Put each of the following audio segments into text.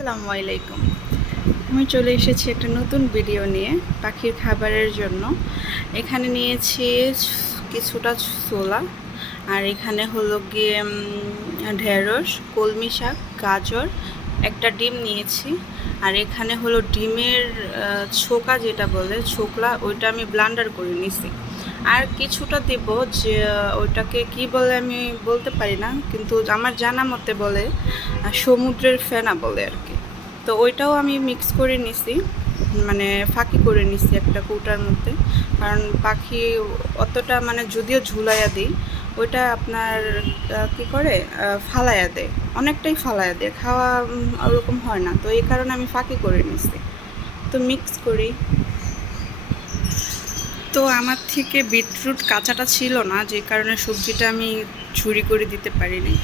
আসসালামু আলাইকুম। আমি চলে এসেছি একটা নতুন ভিডিও নিয়ে পাখির খাবারের জন্য। এখানে নিয়েছি কিছুটা ছোলা, আর এখানে হলো গিয়ে ঢেঁড়স, কলমি শাক, গাজর, একটা ডিম নিয়েছি। আর এখানে হলো ডিমের ছোকা, যেটা বলে ছোকলা, ওইটা আমি ব্লান্ডার করে নিছি। আর কিছুটা দেব, যে ওইটাকে কি বলে আমি বলতে পারি না, কিন্তু আমার জানা মতে বলে সমুদ্রের ফেনা বলে আর কি। তো ওইটাও আমি মিক্স করে নিছি, মানে ফাঁকি করে নিছি একটা কৌটার মধ্যে। কারণ পাখি অতটা, মানে যদিও ঝুলাইয়া দিই, ওইটা আপনার কি করে ফালাইয়া দেয়, অনেকটাই ফালাইয়া দেয়, খাওয়া ওরকম হয় না। তো এই কারণে আমি ফাঁকি করে নিছি। তো মিক্স করি। তো আমার থেকে বিটরুট কাঁচাটা ছিল না, যে কারণে সবজিটা আমি ঝুরি করে দিতে পারিনি।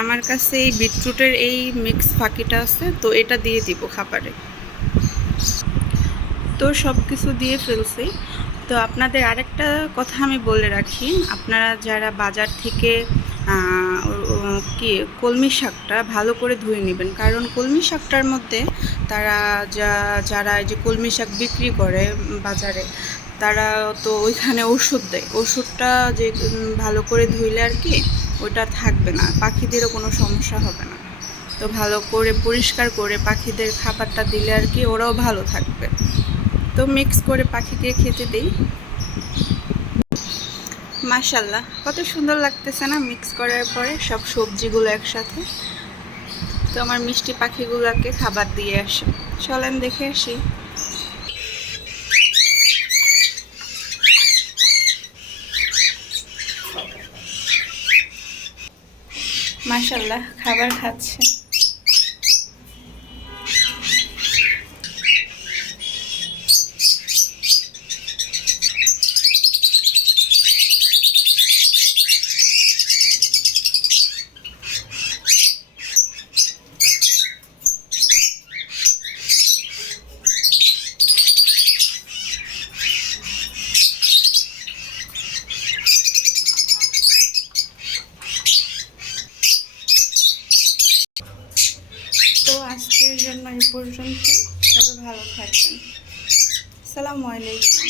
আমার কাছে এই বিটরুটের এই মিক্স ফাঁকিটা আছে, তো এটা দিয়ে দিব খাবারে। তো সব কিছু দিয়ে ফেলছি। তো আপনাদের আরেকটা কথা আমি বলে রাখি, আপনারা যারা বাজার থেকে কি কলমি শাকটা ভালো করে ধুয়ে নেবেন। কারণ কলমি শাকটার মধ্যে তারা যারা এই যে কলমি শাক বিক্রি করে বাজারে, তারা তো ওইখানে ওষুধ দেয়। ওষুধটা যে ভালো করে ধুইলে আর কি ওইটা থাকবে না, পাখিদেরও কোনো সমস্যা হবে না। তো ভালো করে পরিষ্কার করে পাখিদের খাবারটা দিলে আর কি ওরাও ভালো থাকবে। তো মিক্স করে পাখিকে খেতে দেই। মাশাল্লাহ, কত সুন্দর লাগতেছে না মিক্স করার পরে সব সবজিগুলো একসাথে। তো আমার মিষ্টি পাখিগুলোকে খাবার দিয়ে আসে, চলেন দেখে আসি। মাশাল্লাহ, খাবার খাচ্ছে। তো আজকের জন্য এই পর্যন্ত, সবাই ভালো থাকবেন। আসসালামু আলাইকুম।